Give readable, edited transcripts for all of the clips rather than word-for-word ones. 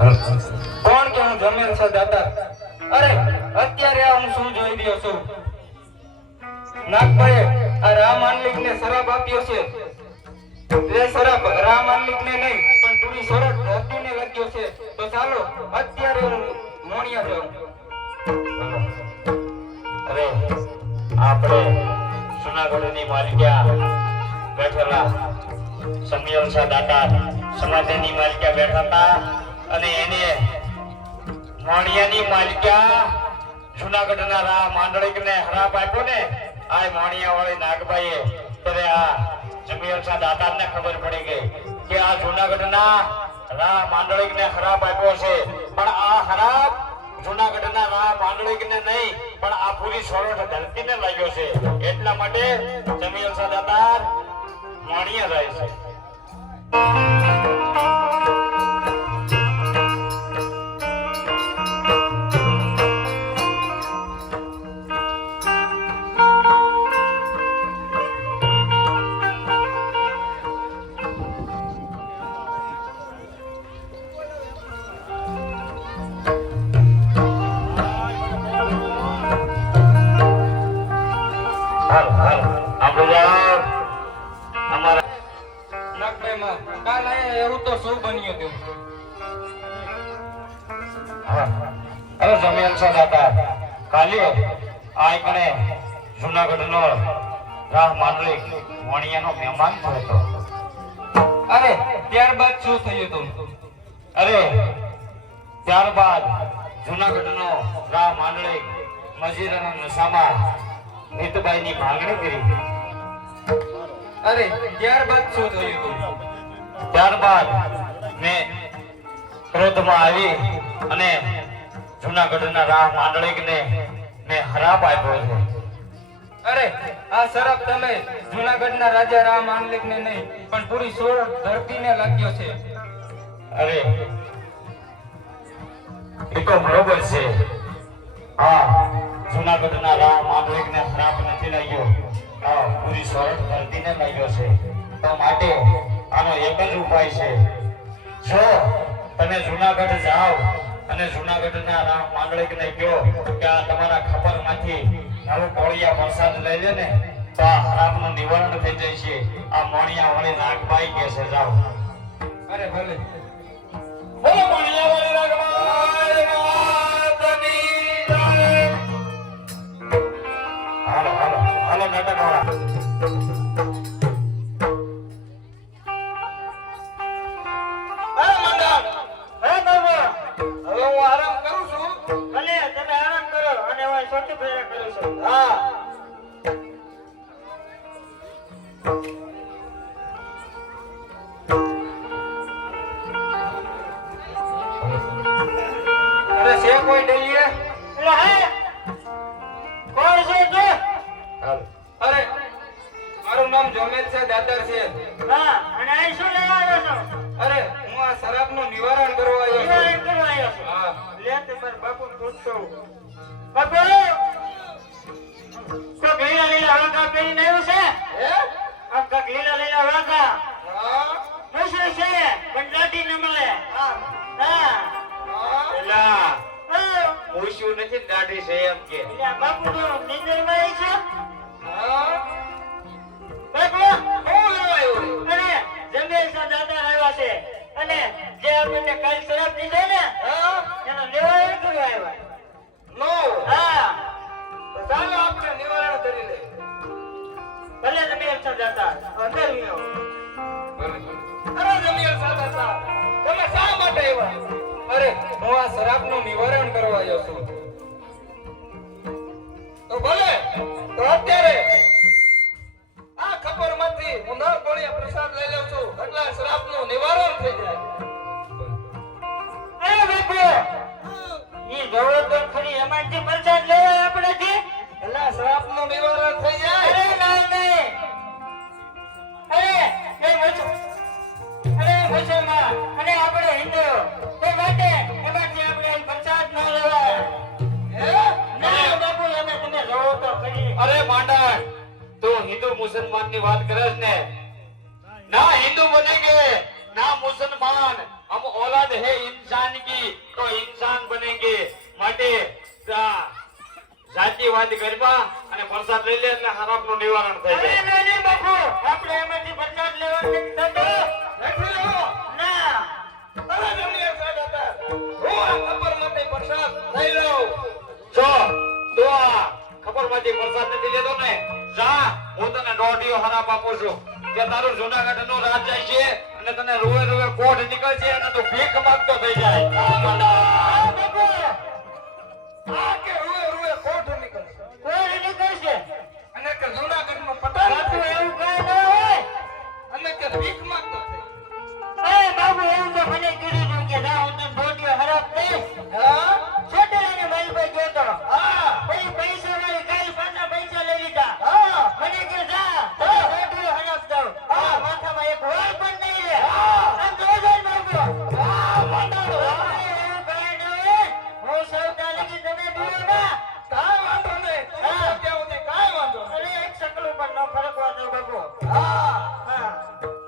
કોણ કે હું જમેલ છે દાતા? અરે અત્યારે આ હું શું જોઈ રહ્યો છું? નાગભાઈએ આ રામ આંડલિકને શરાબ આપ્યો છે. એ શરાબ રામ આંડલિકને નહીં પણ પૂરી સોરઠ ધરતીને લાગ્યો છે. તો ચાલો અત્યારે હું મોણિયા જાઉં. અરે આપણે જુનાગઢની માલિકા બેઠેલા સમિયલસા દાતા સમાજની માલિકા બેઠા હતા અને એને મોણિયાની માલિકા જુનાગઢના રા માંડળીકને હરાપ આપ્યો ને આ મોણિયા વાળી નાગભાઈએ ત્યારે આ જમિયલસા દાતાને ખબર પડી ગઈ કે આ જુનાગઢના રા માંડળીકને હરાપ આપ્યો છે પણ આ હરાપ જુનાગઢના રા માંડળીકને નહીં પણ આ પૂરી સોરઠ ધરતીને લાગ્યો છે એટલા માટે જમિયલસા દાતા મોણિયા જાય છે. એવું તો શું બન્યું હતું? અરે જમિયલસા દાતા કાલે આ કણે જુનાગઢનો રાહ માંડલિક મોણિયાનો મહેમાન થયો હતો. અરે ત્યારબાદ શું થયું હતું? અરે ત્યારબાદ જુનાગઢનો રાહ માંડલિક મજીરાના નશામાં મીતબાઈની ભાંગણી કરી. અરે ત્યારબાદ શું થયું હતું? ત્યારબાદ મેં ક્રોધમાં આવી અને જુનાગઢના રાહ માંડલિકને મેં હરાપ આપ્યો છે. અરે આ શરાબ તમે જુનાગઢના રાજા રામ આંડલિકને નહીં પણ પૂરી સોરઠ ધરતીને લાગ્યો છે. અરે એ તો બરોબર છે. હા જુનાગઢના રાહ માંડલિકને હરાપ નથી લાગ્યો, પૂરી સોરઠ ધરતીને લાગ્યો છે. તો માટે આનો એક જ ઉપાય છે. જો તમે જુનાગઢ જાઓ અને જુનાગઢના રામ માંડલિકને કહો કે આ તમારા ખબરમાંથી નવું કોળિયા પ્રસાદ લઈ લે ને તો આ હરાપનું નિવારણ થઈ જાય છે. આ મોણિયા વાળી નાગબાઈ કે છે જાઓ. અરે ભલે. બોલો મોણિયા વાળી નાગબાઈ માતની જય. હાલો હાલો હાલો નાટક વાળા. અરે છે કોઈ ડેલીએ? કોણ છે તું? અરે મારું નામ જોમેલ છે દાતાર છે. હા અને આ શું લેવા આવ્યો છો? અરે હું આ શરાબનું નિવારણ કરવા આવ્યો છું. નિવારણ કરવા આવ્યો છો? હા. લે તે માર બાપુને પૂછતો. બાપુ તો લીલા લીલા વાંકા પહેરીને આવ્યો છે? હે? આમ કાક લીલા લીલા વાંકા હા. શું છે પણ દાઢી ન મળે. હા. હા એલા હા. પૂછ્યું નથી દાઢી છે એમ કે એટલે બાપુ તો નિંદરમાં આવી છે? હા. બાપુ શું લેવા આવ્યો? અરે જમેલસા દાદા આવ્યા છે અને જે આપણને કાલ શરાબ દીધો ને હા? એનો નિવારણ કરવા આવ્યા. નો. હા તો ચાલો આપણે નિવારણ કરી લઈએ. ભલે જમેલસા દાદા અંદર વિયો. અરે જમીલ સાહેબ, તમે શા માટે આવ્યા? અરે હું આ શરાબનું નિવારણ કરવા આવ્યો છું. તો ભલે, તો અત્યારે આ ખબરમાંથી હું ન કોળિયા પ્રસાદ લઈ લઉં છું એટલે શરાબનું નિવારણ થઈ જાય. અરે બાપુ ઈ જવો તો ખરી એમાંથી પ્રસાદ લેવાય આપણેથી? એટલે શરાબનું નિવારણ થઈ જાય. અરે નહીં અરે એ વચો અરે વચોમાં અને આપણે હિન્દુ તે માટે એમાંથી આપણે પ્રસાદ ન લેવાય. હે? ના બાપુ અમે તમે જવો તો ખરી. અરે માંડણ તું હિન્દુ મુસલમાન ની વાત કરે ને ના હિન્દુ બનેગે ના મુસલમાન हम औलाद है इंसान की तो इंसान बनेंगे માટે જાતિવાદ ગરબા અને પ્રસાદ લઈ લે એટલે હરાપનું નિવારણ થઈ જાય. અરે નહીં બાપુ, આપણે એમાંથી પ્રસાદ લેવાનો નથી થતો. નથી લેવો. ના. અરે રમણીય સાહેબ હતા. હું આ ખબર માટે પ્રસાદ લઈ લઉં. જો તું આ ખબરમાંથી પ્રસાદ નથી લેતો ને, જા હું તને દોઢિયો હરાપ આપું છું કે તારું જૂનાગઢ નું રાજ જાય છે અને તને રોવે રોવે કોઢ નીકળશે અને તું ભીખ માંગતો થઈ જાય. આ બાપુ, આ કે રૂએ રૂએ કોઠ નીકળશે. કોઈ નીકળશે. અને કે જૂનાગઢમાં પટાણ બાપુ, થશે. એવું કાંઈ ન હોય. અને કે ભીખ માંગતો થશે. એ બાપુ, એવું તો મને કીધું હતું કે જા હું તને ધોતિયો હરાપ દઈશ. હા? છોટેલાને મારી પાસે ગયો તો. હા. પછી પૈસાવાળી કાંઈ પાછા પૈસા લઈ લીધા. હા. મને કે જા, તને ધોતિયો હરાપ દઉં. હા. માથામાં એક વાળ પણ નહીં રહે. હા. આમ જોજો ને બાપુ. હા, વાંધો બાપુ, નહીં. એવું કાંઈ ન હોય. હું સૌતા લગી તમે બીવો ના. કાંઈ વાંધો નહીં. તમે હા. ત્યાં સુધી કાંઈ વાંધો નહીં. અરે એક શકલું પણ ન ફરકવા દો બાપુ. હા. હા.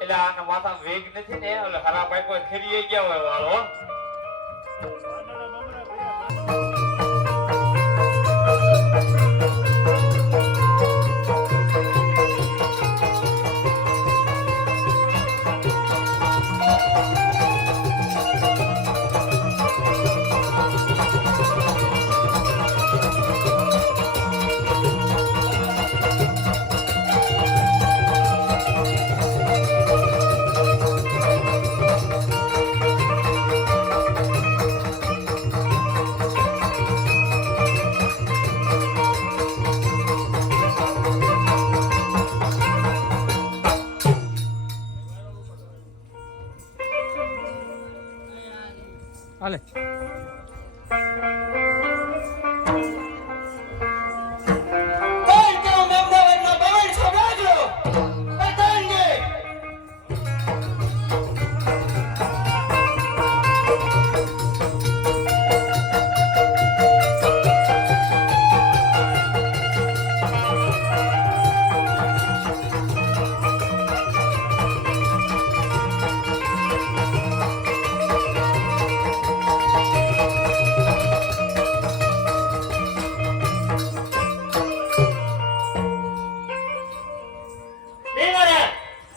એટલે આના માથામાં વેગ નથી ને એટલે હરાપ આપ્યો ખીરીએ ગયા હોય વાળો. હાલે. કોઈ કેવું અમદાવાદમાં બવાઈ છો બાજુ. પતંગે. દેવાના.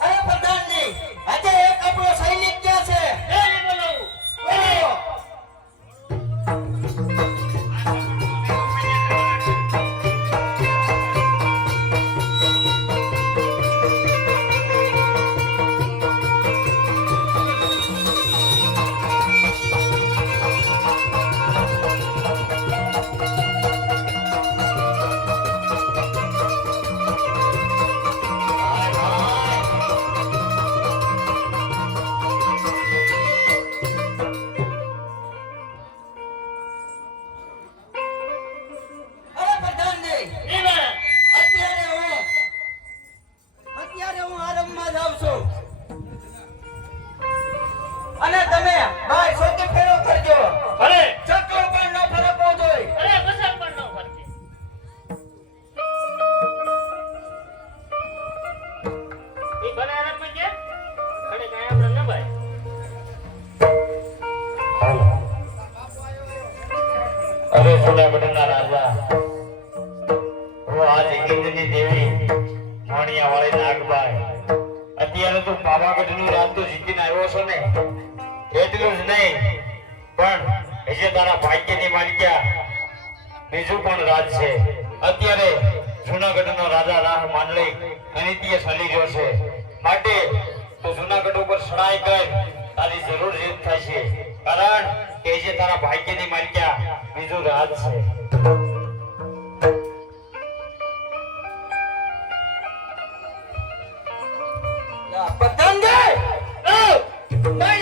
અરે પ્રધાનજી, આજે એક આપણો સૈનિક ક્યાં છે? એને બોલાવું. બોલાવો. અરે પ્રધાનજી, દેવાના. અત્યારે હું આરંભમાં જાઉં છું. અને તમે ભાઈ સોટી ફેરો કરજો. અરે ચક્કર પણ ન ફરકવો જોઈએ. અરે પસંદ પણ ન ફરકે. ઈ ભલે આરામમાં છે. ઘરે કાંઈ આપણે ન ભાઈ. અરે જૂનાગઢના રાજા, હું આ જગતની દેવી મોણિયાવાળી નાગબાઈ, અત્યારે તું પાવાગઢનું રાજ તો જીતીને આવ્યો છો ને, એટલું જ નહીં પણ હજી તારા ભાગ્યની માલિક્યા બીજું પણ રાજ છે. અત્યારે જૂનાગઢનો રાજા રાહ માંડલી અનિત્ય ચાલી રહ્યો છે, માટે તું જૂનાગઢ ઉપર ચડાઈ કર, તારી જરૂર જીત થશે, કારણ કે જે તારા ભાગ્યની માલિક્યા બીજું રાજ છે. પ્રધાનજી, મેં